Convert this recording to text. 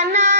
sana.